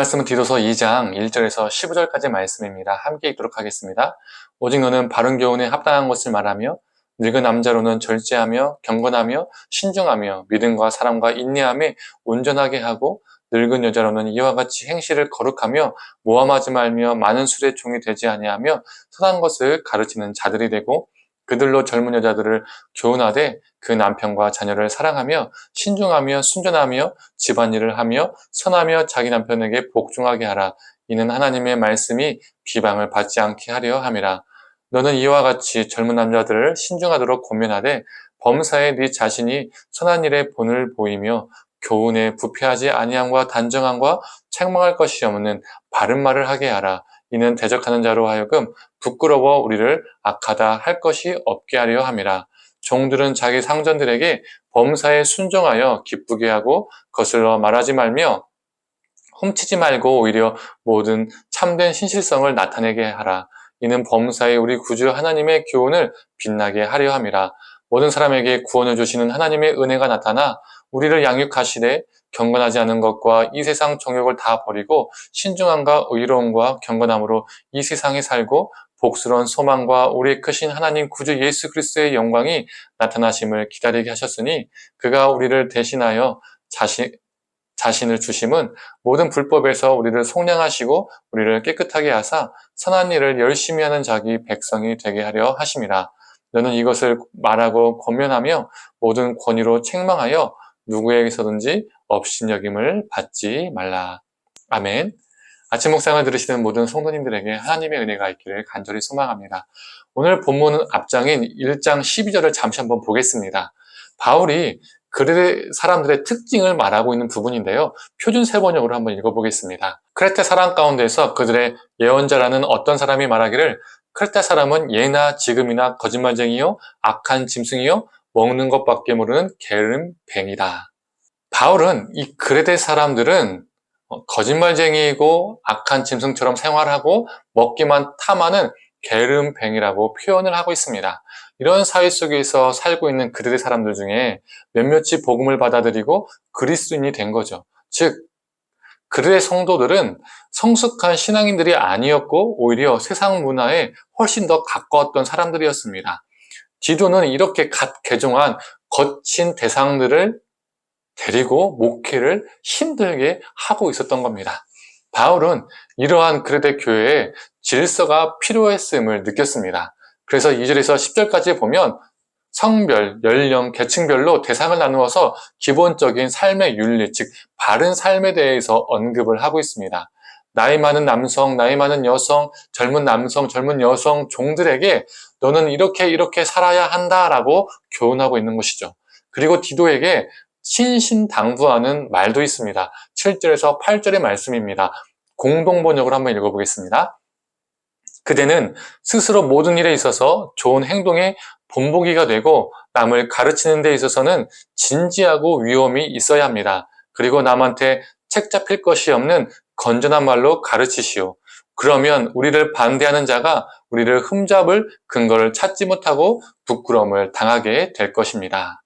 말씀은 디도서 2장 1절에서 15절까지 말씀입니다. 함께 읽도록 하겠습니다. 오직 너는 바른 교훈에 합당한 것을 말하며 늙은 남자로는 절제하며 경건하며 신중하며 믿음과 사랑과 인내함에 온전하게 하고 늙은 여자로는 이와 같이 행실을 거룩하며 모함하지 말며 많은 술의 종이 되지 아니하며 선한 것을 가르치는 자들이 되고 그들로 젊은 여자들을 교훈하되 그 남편과 자녀를 사랑하며 신중하며 순전하며 집안일을 하며 선하며 자기 남편에게 복종하게 하라. 이는 하나님의 말씀이 비방을 받지 않게 하려 함이라. 너는 이와 같이 젊은 남자들을 신중하도록 권면하되 범사에 네 자신이 선한 일에 본을 보이며 교훈에 부패하지 아니함과 단정함과 책망할 것이 없는 바른 말을 하게 하라. 이는 대적하는 자로 하여금 부끄러워 우리를 악하다 할 것이 없게 하려 함이라. 종들은 자기 상전들에게 범사에 순종하여 기쁘게 하고 거슬러 말하지 말며 훔치지 말고 오히려 모든 참된 신실성을 나타내게 하라. 이는 범사에 우리 구주 하나님의 교훈을 빛나게 하려 함이라. 모든 사람에게 구원을 주시는 하나님의 은혜가 나타나 우리를 양육하시되 경건하지 않은 것과 이 세상 정욕을 다 버리고 신중함과 의로움과 경건함으로 이 세상에 살고 복스러운 소망과 우리의 크신 하나님 구주 예수 그리스도의 영광이 나타나심을 기다리게 하셨으니 그가 우리를 대신하여 자신을 주심은 모든 불법에서 우리를 속량하시고 우리를 깨끗하게 하사 선한 일을 열심히 하는 자기 백성이 되게 하려 하심이라. 너는 이것을 말하고 권면하며 모든 권위로 책망하여 누구에게서든지 업신여김을 받지 말라. 아멘. 아침 묵상을 들으시는 모든 성도님들에게 하나님의 은혜가 있기를 간절히 소망합니다. 오늘 본문 앞장인 1장 12절을 잠시 한번 보겠습니다. 바울이 그레데 사람들의 특징을 말하고 있는 부분인데요. 표준 세번역으로 한번 읽어보겠습니다. 크레테 사람 가운데서 그들의 예언자라는 어떤 사람이 말하기를 크레테 사람은 예나 지금이나 거짓말쟁이요 악한 짐승이요 먹는 것밖에 모르는 게으름뱅이다. 바울은 이 그레데 사람들은 거짓말쟁이이고 악한 짐승처럼 생활하고 먹기만 탐하는 게으름뱅이라고 표현을 하고 있습니다. 이런 사회 속에서 살고 있는 그들의 사람들 중에 몇몇이 복음을 받아들이고 그리스도인이 된 거죠. 즉 그들의 성도들은 성숙한 신앙인들이 아니었고 오히려 세상 문화에 훨씬 더 가까웠던 사람들이었습니다. 디도는 이렇게 갓 개종한 거친 대상들을 데리고 목회를 힘들게 하고 있었던 겁니다. 바울은 이러한 그레데 교회에 질서가 필요했음을 느꼈습니다. 그래서 2절에서 10절까지 보면 성별, 연령, 계층별로 대상을 나누어서 기본적인 삶의 윤리, 즉 바른 삶에 대해서 언급을 하고 있습니다. 나이 많은 남성, 나이 많은 여성, 젊은 남성, 젊은 여성, 종들에게 너는 이렇게 살아야 한다라고 교훈하고 있는 것이죠. 그리고 디도에게 신신당부하는 말도 있습니다. 7절에서 8절의 말씀입니다. 공동번역으로 한번 읽어보겠습니다. 그대는 스스로 모든 일에 있어서 좋은 행동의 본보기가 되고 남을 가르치는 데 있어서는 진지하고 위엄이 있어야 합니다. 그리고 남한테 책 잡힐 것이 없는 건전한 말로 가르치시오. 그러면 우리를 반대하는 자가 우리를 흠잡을 근거를 찾지 못하고 부끄러움을 당하게 될 것입니다.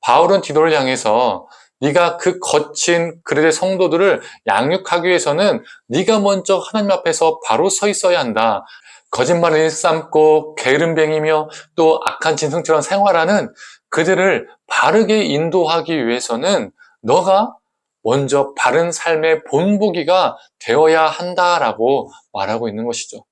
바울은 디도를 향해서 네가 그 거친 그레데 성도들을 양육하기 위해서는 네가 먼저 하나님 앞에서 바로 서 있어야 한다. 거짓말을 일삼고 게으름뱅이며 또 악한 짐승처럼 생활하는 그들을 바르게 인도하기 위해서는 너가 먼저 바른 삶의 본보기가 되어야 한다라고 말하고 있는 것이죠.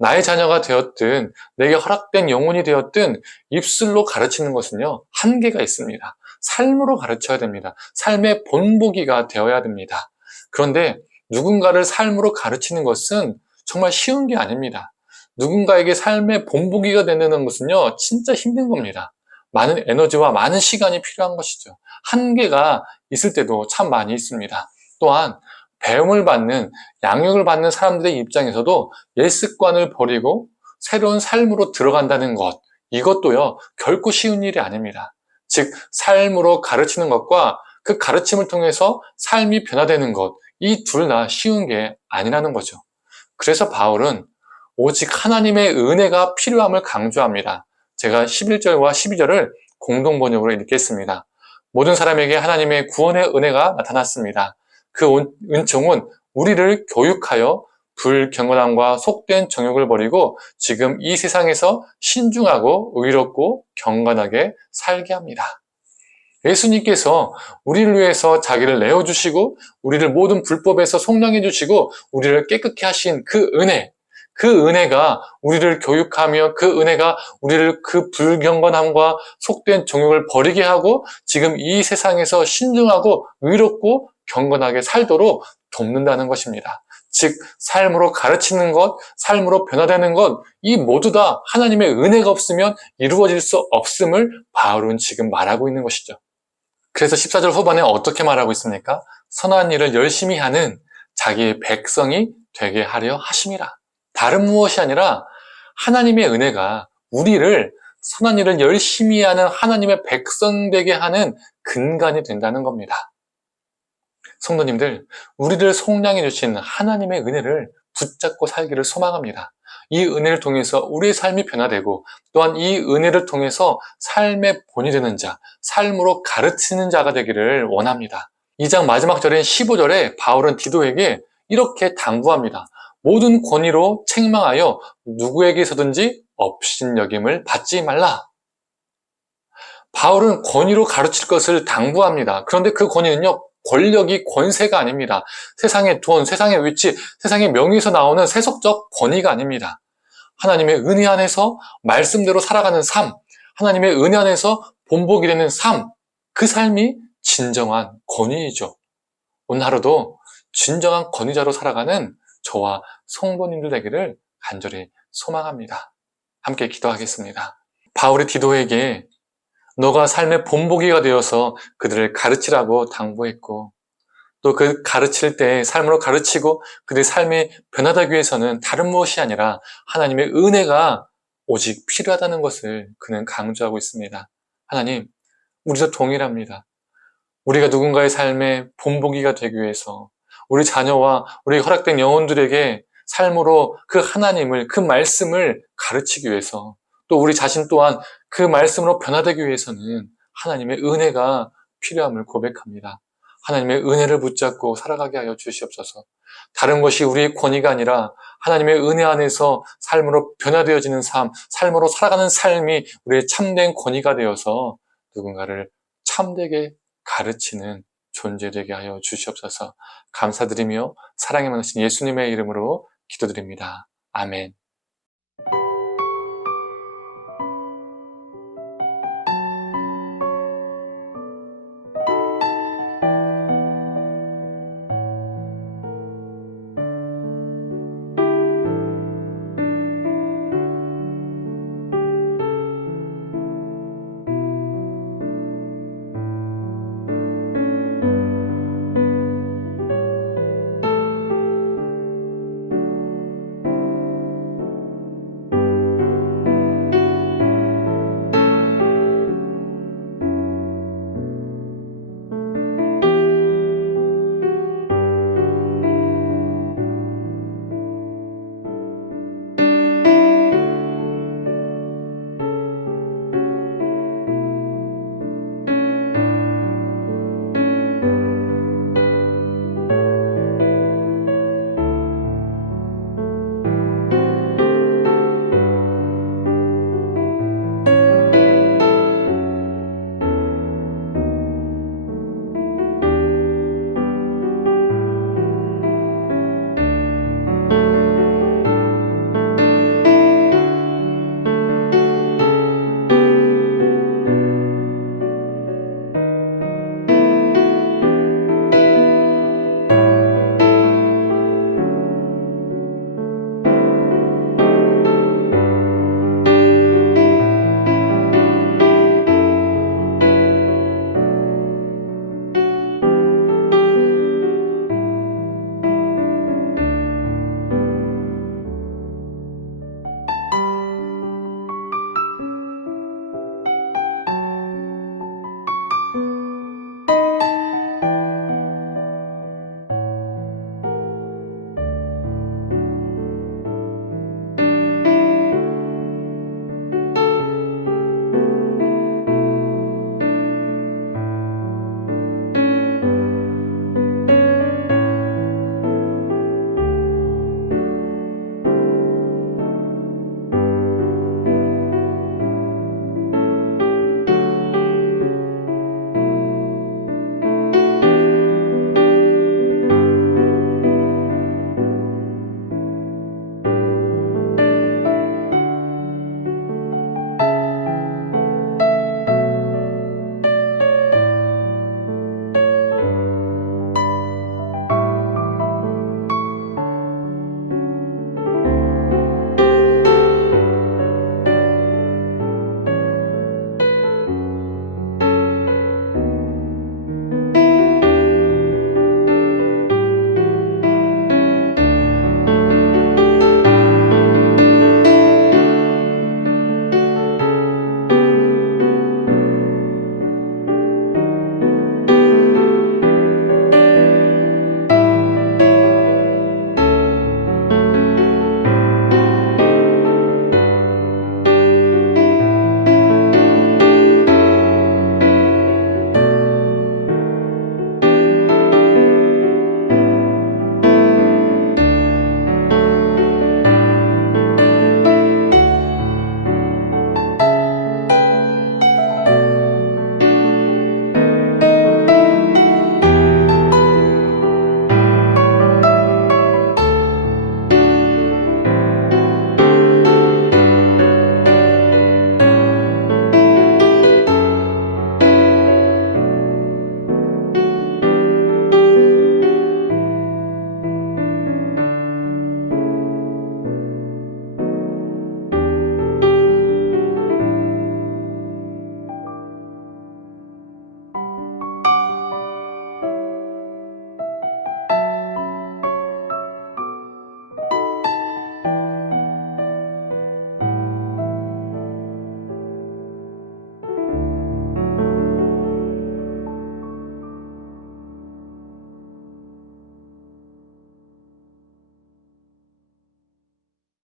나의 자녀가 되었든 내게 허락된 영혼이 되었든 입술로 가르치는 것은요 한계가 있습니다. 삶으로 가르쳐야 됩니다. 삶의 본보기가 되어야 됩니다. 그런데 누군가를 삶으로 가르치는 것은 정말 쉬운 게 아닙니다. 누군가에게 삶의 본보기가 되는 것은요 진짜 힘든 겁니다. 많은 에너지와 많은 시간이 필요한 것이죠. 한계가 있을 때도 참 많이 있습니다. 또한 배움을 받는, 양육을 받는 사람들의 입장에서도 옛 습관을 버리고 새로운 삶으로 들어간다는 것, 이것도요 결코 쉬운 일이 아닙니다. 즉 삶으로 가르치는 것과 그 가르침을 통해서 삶이 변화되는 것, 이 둘 다 쉬운 게 아니라는 거죠. 그래서 바울은 오직 하나님의 은혜가 필요함을 강조합니다. 제가 11절과 12절을 공동번역으로 읽겠습니다. 모든 사람에게 하나님의 구원의 은혜가 나타났습니다. 그 은총은 우리를 교육하여 불경건함과 속된 정욕을 버리고 지금 이 세상에서 신중하고 의롭고 경건하게 살게 합니다. 예수님께서 우리를 위해서 자기를 내어주시고 우리를 모든 불법에서 속량해 주시고 우리를 깨끗게 하신 그 은혜가 우리를 교육하며 그 은혜가 우리를 그 불경건함과 속된 정욕을 버리게 하고 지금 이 세상에서 신중하고 의롭고 경건하게 살도록 돕는다는 것입니다. 즉 삶으로 가르치는 것, 삶으로 변화되는 것, 이 모두 다 하나님의 은혜가 없으면 이루어질 수 없음을 바울은 지금 말하고 있는 것이죠. 그래서 14절 후반에 어떻게 말하고 있습니까? 선한 일을 열심히 하는 자기의 백성이 되게 하려 하심이라. 다른 무엇이 아니라 하나님의 은혜가 우리를 선한 일을 열심히 하는 하나님의 백성 되게 하는 근간이 된다는 겁니다. 성도님들, 우리를 속량해 주신 하나님의 은혜를 붙잡고 살기를 소망합니다. 이 은혜를 통해서 우리의 삶이 변화되고 또한 이 은혜를 통해서 삶의 본이 되는 자, 삶으로 가르치는 자가 되기를 원합니다. 2장 마지막 절인 15절에 바울은 디도에게 이렇게 당부합니다. 모든 권위로 책망하여 누구에게서든지 업신여김을 받지 말라. 바울은 권위로 가르칠 것을 당부합니다. 그런데 그 권위는요, 권력이 권세가 아닙니다. 세상의 돈, 세상의 위치, 세상의 명예에서 나오는 세속적 권위가 아닙니다. 하나님의 은혜 안에서 말씀대로 살아가는 삶, 하나님의 은혜 안에서 본보기 되는 삶, 그 삶이 진정한 권위이죠. 오늘 하루도 진정한 권위자로 살아가는 저와 성도님들 되기를 간절히 소망합니다. 함께 기도하겠습니다. 바울이 디도에게 너가 삶의 본보기가 되어서 그들을 가르치라고 당부했고 또 그 가르칠 때 삶으로 가르치고 그들의 삶이 변화되기 위해서는 다른 무엇이 아니라 하나님의 은혜가 오직 필요하다는 것을 그는 강조하고 있습니다. 하나님, 우리도 동일합니다. 우리가 누군가의 삶의 본보기가 되기 위해서 우리 자녀와 우리 허락된 영혼들에게 삶으로 그 하나님을, 그 말씀을 가르치기 위해서 또 우리 자신 또한 그 말씀으로 변화되기 위해서는 하나님의 은혜가 필요함을 고백합니다. 하나님의 은혜를 붙잡고 살아가게 하여 주시옵소서. 다른 것이 우리의 권위가 아니라 하나님의 은혜 안에서 삶으로 변화되어지는 삶, 삶으로 살아가는 삶이 우리의 참된 권위가 되어서 누군가를 참되게 가르치는 존재 되게 하여 주시옵소서. 감사드리며 사랑에 많으신 예수님의 이름으로 기도드립니다. 아멘.